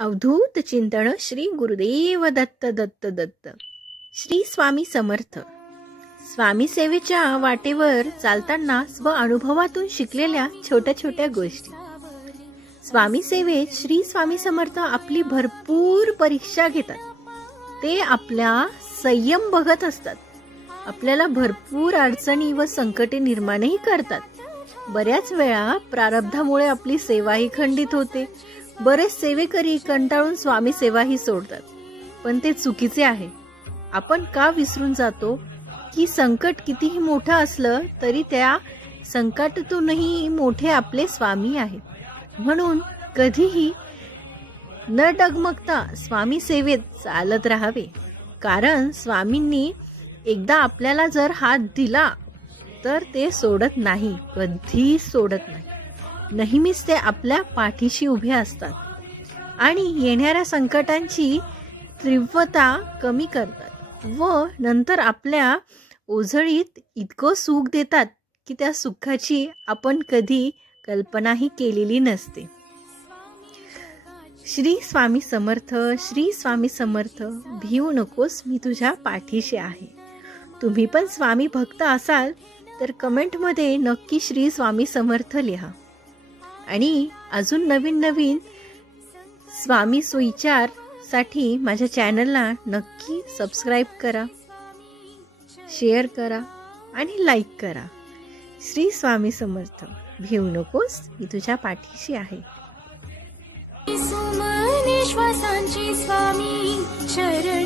अवधूत चिंतन श्री गुरुदेव दत्त दत्त दत्त. श्री स्वामी समर्थ. स्वामी सेवेच्या वाटेवर चालताना स्व अनुभवातून शिकलेल्या छोट्या छोट्या गोष्टी. स्वामी सेवेत श्री स्वामी समर्थ आपली भरपूर परीक्षा घेतात. ते आपला संयम बघत असतात. आपल्याला भरपूर अडचणी व संकटे निर्माणही करतात. बऱ्याच वेळा प्रारब्धामुळे आपली सेवाही खंडित होते. बरेच सेवेकरी कंटाळून स्वामी सेवाही सोडतात, पण ते चुकीचे आहे. आपण का विसरून जातो की संकट कितीही मोठं असलं तरी त्या संकटातूनही मोठे आपले स्वामी आहेत. म्हणून कधीही न डगमगता स्वामी सेवेत चालत राहावे. कारण स्वामींनी एकदा आपल्याला जर हात दिला तर ते सोडत नाही, कधी सोडत नाही. नेहमीच ते आपल्या पाठीशी उभे असतात आणि येणाऱ्या संकटांची तीव्रता कमी करतात व नंतर आपल्या ओझळीत इतकं सुख देतात की त्या सुखाची आपण कधी कल्पनाही केलेली नसते. श्री स्वामी समर्थ. श्री स्वामी समर्थ. भिवू नकोस, मी तुझ्या पाठीशी आहे. तुम्ही पण स्वामी भक्त असाल तर कमेंटमध्ये नक्की श्री स्वामी समर्थ लिहा. आणि अजून नवीन नवीन स्वामी सुविचार साठी माझ्या चॅनलला नक्की सबस्क्राईब करा, शेअर करा आणि लाईक करा. श्री स्वामी समर्थ. भिवू नकोस, मी तुझ्या पाठीशी आहे. श्वासांची स्वामी चरण